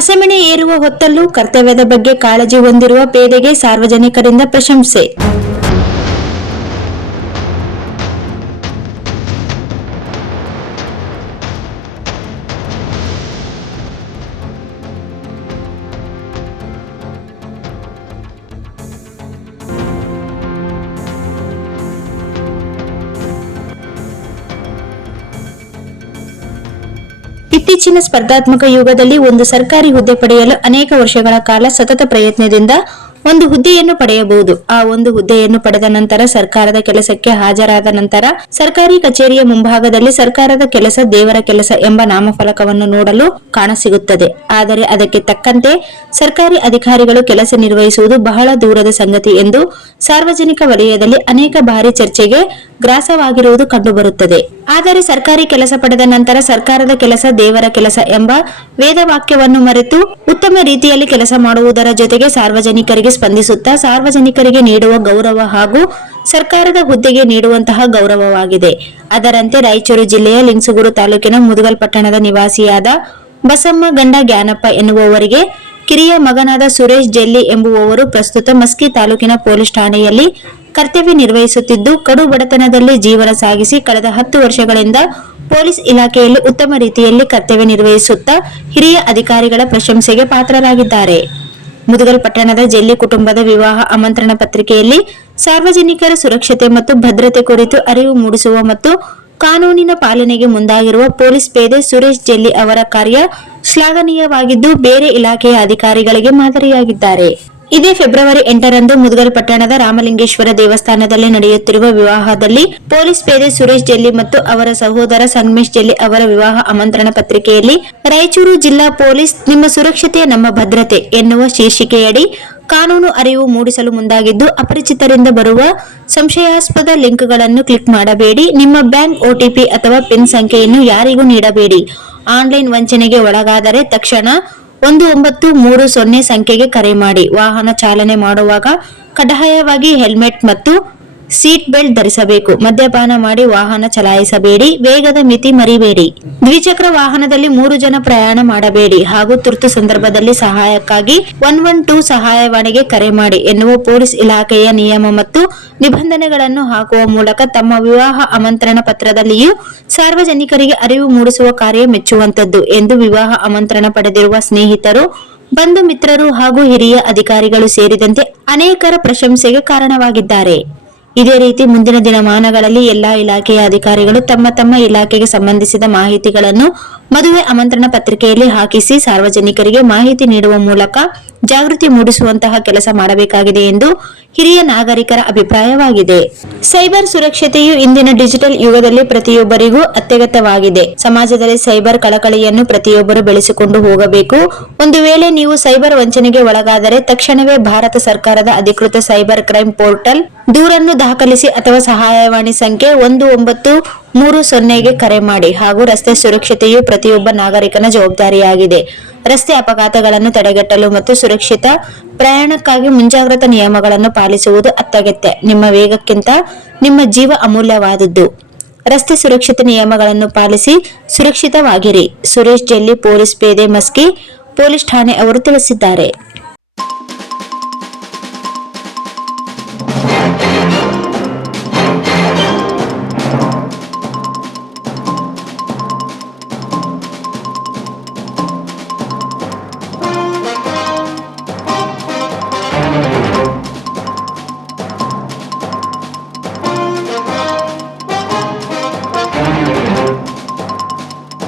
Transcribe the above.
ಹಸೆಮಣೆ ಏರುವ ಹೊತ್ತಲ್ಲೂ ಕರ್ತವ್ಯದ ಬಗ್ಗೆ ಕಾಳಜಿ ಹೊಂದಿರುವ ಪೇದೆಗೆ ಸಾರ್ವಜನಿಕರಿಂದ ಪ್ರಶಂಸೆ. ಇತ್ತೀಚಿನ ಸ್ಪರ್ಧಾತ್ಮಕ ಯುಗದಲ್ಲಿ ಒಂದು ಸರ್ಕಾರಿ ಹುದ್ದೆ ಪಡೆಯಲು ಅನೇಕ ವರ್ಷಗಳ ಕಾಲ ಸತತ ಪ್ರಯತ್ನದಿಂದ ಒಂದು ಹುದ್ದೆಯನ್ನು ಪಡೆಯಬಹುದು. ಆ ಒಂದು ಹುದ್ದೆಯನ್ನು ಪಡೆದ ನಂತರ ಸರ್ಕಾರದ ಕೆಲಸಕ್ಕೆ ಹಾಜರಾದ ನಂತರ ಸರ್ಕಾರಿ ಕಚೇರಿಯ ಮುಂಭಾಗದಲ್ಲಿ ಸರ್ಕಾರದ ಕೆಲಸ ದೇವರ ಕೆಲಸ ಎಂಬ ನಾಮಫಲಕವನ್ನು ನೋಡಲು ಕಾಣಸಿಗುತ್ತದೆ. ಆದರೆ ಅದಕ್ಕೆ ತಕ್ಕಂತೆ ಸರ್ಕಾರಿ ಅಧಿಕಾರಿಗಳು ಕೆಲಸ ನಿರ್ವಹಿಸುವುದು ಬಹಳ ದೂರದ ಸಂಗತಿ ಎಂದು ಸಾರ್ವಜನಿಕ ವಲಯದಲ್ಲಿ ಅನೇಕ ಬಾರಿ ಚರ್ಚೆಗೆ ಗ್ರಾಸವಾಗಿರುವುದು ಕಂಡುಬರುತ್ತದೆ. ಆದರೆ ಸರ್ಕಾರಿ ಕೆಲಸ ಪಡೆದ ನಂತರ ಸರ್ಕಾರದ ಕೆಲಸ ದೇವರ ಕೆಲಸ ಎಂಬ ವೇದವಾಕ್ಯವನ್ನು ಮರೆತು ಉತ್ತಮ ರೀತಿಯಲ್ಲಿ ಕೆಲಸ ಮಾಡುವುದರ ಜೊತೆಗೆ ಸಾರ್ವಜನಿಕರಿಗೆ ಸ್ಪಂದಿಸುತ್ತಾ ಸಾರ್ವಜನಿಕರಿಗೆ ನೀಡುವ ಗೌರವ ಹಾಗೂ ಸರ್ಕಾರದ ಹುದ್ದೆಗೆ ನೀಡುವಂತಹ ಗೌರವವಾಗಿದೆ. ಅದರಂತೆ ರಾಯಚೂರು ಜಿಲ್ಲೆಯ ಲಿಂಗಸಗೂರು ತಾಲೂಕಿನ ಮುದಗಲ್ ಪಟ್ಟಣದ ನಿವಾಸಿಯಾದ ಬಸಮ್ಮ ಗಂಡ ಜ್ಞಾನಪ್ಪ ಎನ್ನುವವರಿಗೆ ಕಿರಿಯ ಮಗನಾದ ಸುರೇಶ್ ಜೆಲ್ಲಿ ಎಂಬುವವರು ಪ್ರಸ್ತುತ ಮಸ್ಕಿ ತಾಲೂಕಿನ ಪೊಲೀಸ್ ಠಾಣೆಯಲ್ಲಿ ಕರ್ತವ್ಯ ನಿರ್ವಹಿಸುತ್ತಿದ್ದು ಕಡು ಬಡತನದಲ್ಲಿ ಜೀವನ ಸಾಗಿಸಿ ಕಳೆದ 10 ವರ್ಷಗಳಿಂದ ಪೊಲೀಸ್ ಇಲಾಖೆಯಲ್ಲಿ ಉತ್ತಮ ರೀತಿಯಲ್ಲಿ ಕರ್ತವ್ಯ ನಿರ್ವಹಿಸುತ್ತಾ ಹಿರಿಯ ಅಧಿಕಾರಿಗಳ ಪ್ರಶಂಸೆಗೆ ಪಾತ್ರರಾಗಿದ್ದಾರೆ. ಮುದಗಲ್ ಪಟ್ಟಣದ ಜೆಲ್ಲಿ ಕುಟುಂಬದ ವಿವಾಹ ಆಮಂತ್ರಣ ಪತ್ರಿಕೆಯಲ್ಲಿ ಸಾರ್ವಜನಿಕರ ಸುರಕ್ಷತೆ ಮತ್ತು ಭದ್ರತೆ ಕುರಿತು ಅರಿವು ಮೂಡಿಸುವ ಮತ್ತು ಕಾನೂನಿನ ಪಾಲನೆಗೆ ಮುಂದಾಗಿರುವ ಪೊಲೀಸ್ ಪೇದೆ ಸುರೇಶ್ ಜೆಲ್ಲಿ ಅವರ ಕಾರ್ಯ ಶ್ಲಾಘನೀಯವಾಗಿದ್ದು ಬೇರೆ ಇಲಾಖೆಯ ಅಧಿಕಾರಿಗಳಿಗೆ ಮಾದರಿಯಾಗಿದ್ದಾರೆ. ಇದೇ ಫೆಬ್ರವರಿ 8ರಂದು ಮುದಗಲ್ ಪಟ್ಟಣದ ರಾಮಲಿಂಗೇಶ್ವರ ದೇವಸ್ಥಾನದಲ್ಲಿ ನಡೆಯುತ್ತಿರುವ ವಿವಾಹದಲ್ಲಿ ಪೊಲೀಸ್ ಪೇದೆ ಸುರೇಶ್ ಜೆಲ್ಲಿ ಮತ್ತು ಅವರ ಸಹೋದರ ಸಂಗಮೇಶ್ ಜೆಲ್ಲಿ ಅವರ ವಿವಾಹ ಆಮಂತ್ರಣ ಪತ್ರಿಕೆಯಲ್ಲಿ ರಾಯಚೂರು ಜಿಲ್ಲಾ ಪೊಲೀಸ್ ನಿಮ್ಮ ಸುರಕ್ಷತೆ ನಮ್ಮ ಭದ್ರತೆ ಎನ್ನುವ ಶೀರ್ಷಿಕೆಯಡಿ ಕಾನೂನು ಅರಿವು ಮೂಡಿಸಲು ಮುಂದಾಗಿದ್ದು ಅಪರಿಚಿತರಿಂದ ಬರುವ ಸಂಶಯಾಸ್ಪದ ಲಿಂಕ್ಗಳನ್ನು ಕ್ಲಿಕ್ ಮಾಡಬೇಡಿ, ನಿಮ್ಮ ಬ್ಯಾಂಕ್ OTP ಅಥವಾ ಪಿನ್ ಸಂಖ್ಯೆಯನ್ನು ಯಾರಿಗೂ ನೀಡಬೇಡಿ, ಆನ್ಲೈನ್ ವಂಚನೆಗೆ ಒಳಗಾದರೆ ತಕ್ಷಣ 1930 ಸಂಖ್ಯೆಗೆ ಕರೆ ಮಾಡಿ, ವಾಹನ ಚಾಲನೆ ಮಾಡುವಾಗ ಕಡ್ಡಾಯವಾಗಿ ಹೆಲ್ಮೆಟ್ ಮತ್ತು ಸೀಟ್ ಬೆಲ್ಟ್ ಧರಿಸಬೇಕು, ಮದ್ಯಪಾನ ಮಾಡಿ ವಾಹನ ಚಲಾಯಿಸಬೇಡಿ, ವೇಗದ ಮಿತಿ ಮರಿಬೇಡಿ, ದ್ವಿಚಕ್ರ ವಾಹನದಲ್ಲಿ 3 ಜನ ಪ್ರಯಾಣ ಮಾಡಬೇಡಿ ಹಾಗೂ ತುರ್ತು ಸಂದರ್ಭದಲ್ಲಿ ಸಹಾಯಕ್ಕಾಗಿ 112 ಸಹಾಯವಾಣಿಗೆ ಕರೆ ಮಾಡಿ ಎನ್ನುವ ಪೊಲೀಸ್ ಇಲಾಖೆಯ ನಿಯಮ ಮತ್ತು ನಿಬಂಧನೆಗಳನ್ನು ಹಾಕುವ ಮೂಲಕ ತಮ್ಮ ವಿವಾಹ ಆಮಂತ್ರಣ ಪತ್ರದಲ್ಲಿಯೂ ಸಾರ್ವಜನಿಕರಿಗೆ ಅರಿವು ಮೂಡಿಸುವ ಕಾರ್ಯ ಮೆಚ್ಚುವಂತದ್ದು ಎಂದು ವಿವಾಹ ಆಮಂತ್ರಣ ಪಡೆದಿರುವ ಸ್ನೇಹಿತರು, ಬಂಧು ಮಿತ್ರರು ಹಾಗೂ ಹಿರಿಯ ಅಧಿಕಾರಿಗಳು ಸೇರಿದಂತೆ ಅನೇಕರ ಪ್ರಶಂಸೆಗೆ ಕಾರಣವಾಗಿದ್ದಾರೆ. ಇದೇ ರೀತಿ ಮುಂದಿನ ದಿನಮಾನಗಳಲ್ಲಿ ಎಲ್ಲಾ ಇಲಾಖೆಯ ಅಧಿಕಾರಿಗಳು ತಮ್ಮ ತಮ್ಮ ಇಲಾಖೆಗೆ ಸಂಬಂಧಿಸಿದ ಮಾಹಿತಿಗಳನ್ನು ಮದುವೆ ಆಮಂತ್ರಣ ಪತ್ರಿಕೆಯಲ್ಲಿ ಹಾಕಿಸಿ ಸಾರ್ವಜನಿಕರಿಗೆ ಮಾಹಿತಿ ನೀಡುವ ಮೂಲಕ ಜಾಗೃತಿ ಮೂಡಿಸುವಂತಹ ಕೆಲಸ ಮಾಡಬೇಕಾಗಿದೆ ಎಂದು ಹಿರಿಯ ನಾಗರಿಕರ ಅಭಿಪ್ರಾಯವಾಗಿದೆ. ಸೈಬರ್ ಸುರಕ್ಷತೆಯು ಇಂದಿನ ಡಿಜಿಟಲ್ ಯುಗದಲ್ಲಿ ಪ್ರತಿಯೊಬ್ಬರಿಗೂ ಅತ್ಯಗತ್ಯವಾಗಿದೆ. ಸಮಾಜದಲ್ಲಿ ಸೈಬರ್ ಕಳಕಳಿಯನ್ನು ಪ್ರತಿಯೊಬ್ಬರು ಬೆಳೆಸಿಕೊಂಡು ಹೋಗಬೇಕು. ಒಂದು ವೇಳೆ ನೀವು ಸೈಬರ್ ವಂಚನೆಗೆ ಒಳಗಾದರೆ ತಕ್ಷಣವೇ ಭಾರತ ಸರ್ಕಾರದ ಅಧಿಕೃತ ಸೈಬರ್ ಕ್ರೈಮ್ ಪೋರ್ಟಲ್ ದೂರನ್ನು ದಾಖಲಿಸಿ ಅಥವಾ ಸಹಾಯವಾಣಿ ಸಂಖ್ಯೆ 1930ಗೆ ಕರೆ ಮಾಡಿ ಹಾಗೂ ರಸ್ತೆ ಸುರಕ್ಷತೆಯು ಪ್ರತಿಯೊಬ್ಬ ನಾಗರಿಕನ ಜವಾಬ್ದಾರಿಯಾಗಿದೆ. ರಸ್ತೆ ಅಪಘಾತಗಳನ್ನು ತಡೆಗಟ್ಟಲು ಮತ್ತು ಸುರಕ್ಷಿತ ಪ್ರಯಾಣಕ್ಕಾಗಿ ಮುಂಜಾಗ್ರತಾ ನಿಯಮಗಳನ್ನು ಪಾಲಿಸುವುದು ಅತ್ಯಗತ್ಯ. ನಿಮ್ಮ ವೇಗಕ್ಕಿಂತ ನಿಮ್ಮ ಜೀವ ಅಮೂಲ್ಯವಾದದ್ದು. ರಸ್ತೆ ಸುರಕ್ಷತೆ ನಿಯಮಗಳನ್ನು ಪಾಲಿಸಿ ಸುರಕ್ಷಿತವಾಗಿರಿ. ಸುರೇಶ್ ಜೆಲ್ಲಿ, ಪೊಲೀಸ್ ಪೇದೆ, ಮಸ್ಕಿ ಪೊಲೀಸ್ ಠಾಣೆ ಅವರು ತಿಳಿಸಿದ್ದಾರೆ.